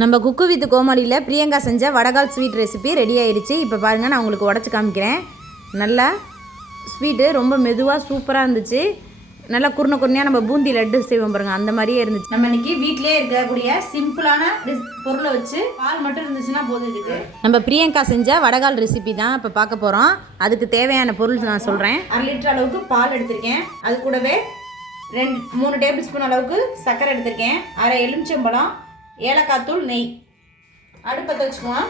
நம்ம cook with கோமாளியில் Priyanka செஞ்ச Vadakal sweet recipe ready ஆகிடுச்சு. இப்போ பாருங்கள், நான் உங்களுக்கு உடச்சி காமிக்கிறேன். நல்லா ஸ்வீட்டு ரொம்ப மெதுவாக சூப்பராக இருந்துச்சு. நல்லா குருணையாக நம்ம பூந்தி லட்டு செய்வோம் பாருங்கள், அந்த மாதிரியே இருந்துச்சு. நம்ம இன்றைக்கி வீட்டிலே இருக்கக்கூடிய சிம்பிளான பொருளை வச்சு பால் மட்டும் இருந்துச்சுன்னா போதும். இதுக்கு நம்ம பிரியங்கா செஞ்ச வடகால் ரெசிபி தான் இப்போ பார்க்க போகிறோம். அதுக்கு தேவையான பொருள் நான் சொல்கிறேன். 1/2 லிட்டர் அளவுக்கு பால் எடுத்திருக்கேன். அது கூடவே 3 டேபிள் ஸ்பூன் அளவுக்கு சர்க்கரை எடுத்திருக்கேன். 1/2 எலுமிச்சம்பழம், ஏலக்காய் தூள், நெய். அடுப்பத்தை வச்சுக்குவோம்.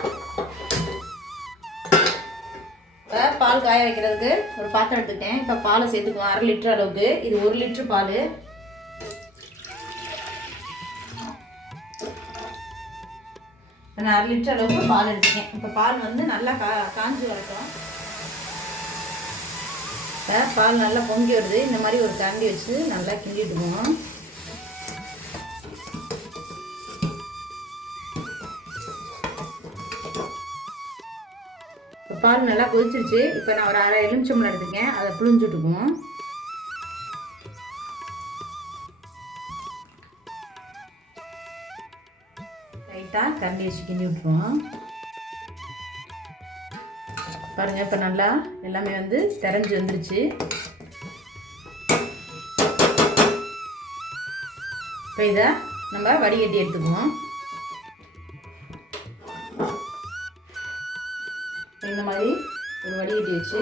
இப்போ பால் காய வைக்கிறதுக்கு ஒரு பாத்திரம் எடுத்துக்கிட்டேன். இப்போ பாலை சேர்த்துக்குவோம். 1/2 லிட்டர் அளவுக்கு. இது 1 லிட்டர் பால். இப்போ நான் 1/2 லிட்டர் அளவுக்கு பால் எடுத்துக்கேன். இப்போ பால் வந்து நல்லா காஞ்சி வரட்டும். இப்போ பால் நல்லா பொங்கி வருது. இந்த மாதிரி ஒரு கரண்டி வச்சு நல்லா கிண்டிட்டுக்குவோம். பால் நல்லா கொதிச்சிருச்சு. இப்போ நான் ஒரு 1/2 எலுமிச்சம்பழம் எடுத்துக்கேன். அதை புழிஞ்சுட்டுக்குவோம். லைட்டாக கரண்டி வச்சு கிண்டி விட்டுருவோம். பாருங்கள், இப்போ நல்லா எல்லாமே வந்து திரஞ்சி வந்துருச்சு. இப்போ இதை நம்ம வடிகட்டி எடுத்துக்குவோம். இந்த மாதிரி ஒரு வடிகட்டி வச்சு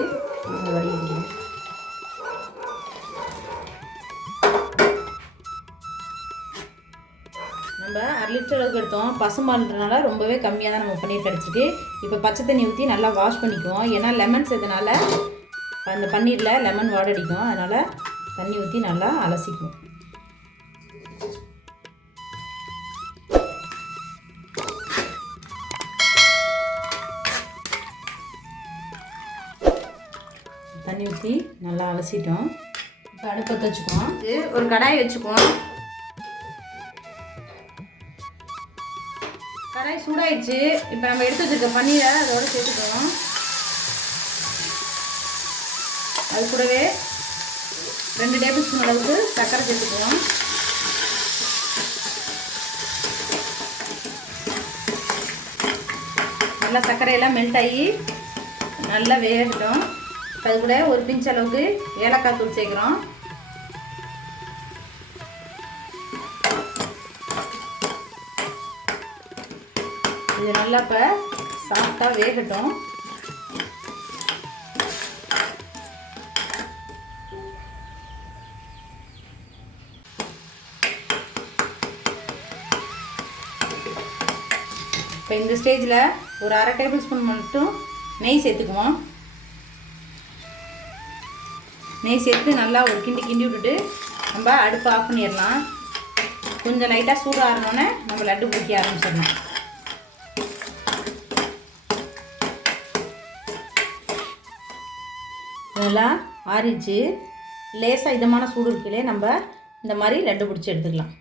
வடிகட்டிக்கணும். நம்ம 1/2 லிட்டர் அளவுக்கு எடுத்தோம். பசும்பால்ன்றனால ரொம்பவே கம்மியாக தான் நம்ம பன்னீர் கிடச்சிருக்கு. இப்போ பச்சை தண்ணி ஊற்றி நல்லா வாஷ் பண்ணிக்குவோம். ஏன்னா லெமன் சேர்த்தனால அந்த பன்னீரில் லெமன் வாடடிக்கும். அதனால் தண்ணி ஊற்றி நல்லா அலசிக்குவோம். தண்ணி ஊற்றி நல்லா அலசிட்டோம். இப்போ அடுப்பத்தை வச்சுக்குவோம். ஒரு கடாய் வச்சுக்குவோம். கடாய் சூடாயிடுச்சு. இப்போ நம்ம எடுத்து வச்சுருக்க பன்னீரை அதோடு சேர்த்துக்குவோம். அது கூடவே 2 டேபிள் ஸ்பூன் அளவுக்கு சர்க்கரை சேர்த்துக்குவோம். நல்லா சர்க்கரையெல்லாம் மெல்ட் ஆகி நல்லா வேகட்டும். அது கூட ஒரு பிஞ்ச் அளவுக்கு ஏலக்காய் தூள் சேர்க்குறோம். இது நல்லா இப்போ சாஃப்டாக வேகட்டும். இப்போ இந்த ஸ்டேஜில் ஒரு 1/2 டேபிள் ஸ்பூன் மட்டும் நெய் சேர்த்துக்குவோம். நெய் சேர்த்து நல்லா ஒரு கிண்டி விட்டுட்டு நம்ம அடுப்பை ஆஃப் பண்ணிடலாம். கொஞ்சம் லைட்டாக சூடு ஆறினோன்னே நம்ம லட்டு பிடிக்க ஆரம்பிச்சிடலாம். இதெல்லாம் ஆறிச்சு. லேசாக இதமான சூடு இருக்கையிலே நம்ம இந்த மாதிரி லட்டு பிடிச்சி எடுத்துக்கலாம்.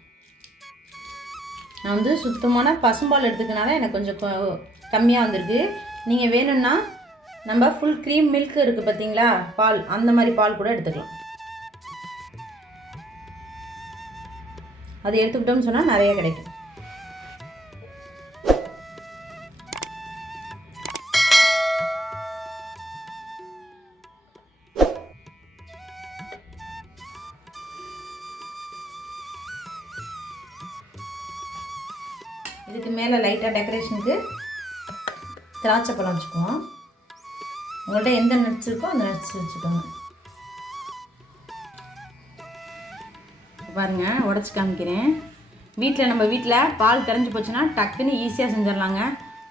நான் வந்து சுத்தமான பசும்பால் எடுத்துக்கனால எனக்கு கொஞ்சம் கம்மியாக வந்திருக்கு. நீங்கள் வேணும்னா நம்ம ஃபுல் க்ரீம் மில்க் இருக்குது பார்த்தீங்களா, பால், அந்த மாதிரி பால் கூட எடுத்துக்கலாம். அது எடுத்துக்கிட்டோம்னு சொன்னால் நிறைய கிடைக்கும். இதுக்கு மேலே லைட்டாக டெக்கரேஷனுக்கு திராட்சை பழம் வச்சுக்குவோம். உங்கள்கிட்ட எந்த நட்ஸ் இருக்கோ அந்த நட்ஸ் வச்சுக்கோங்க. பாருங்கள், உடச்சி காமிக்கிறேன். நம்ம வீட்டில் பால் கரைஞ்சி போச்சுன்னா டக்குன்னு ஈஸியாக செஞ்சிடலாங்க.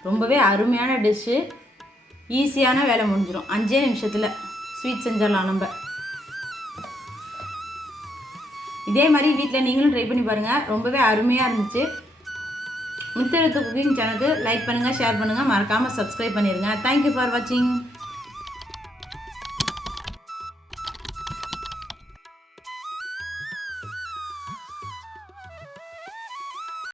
ரொம்பவே அருமையான டிஷ்ஷு. ஈஸியான வேலை முடிஞ்சிடும். 5 நிமிஷத்தில் ஸ்வீட் செஞ்சிடலாம் நம்ம. இதே மாதிரி வீட்டில் நீங்களும் ட்ரை பண்ணி பாருங்கள். ரொம்பவே அருமையாக இருந்துச்சு. முத்தெழுத்து குக்கிங் சேனலுக்கு லைக் பண்ணுங்கள், ஷேர் பண்ணுங்கள், மறக்காமல் சப்ஸ்கிரைப் பண்ணிடுங்க. தேங்க்யூ ஃபார் வாட்சிங்.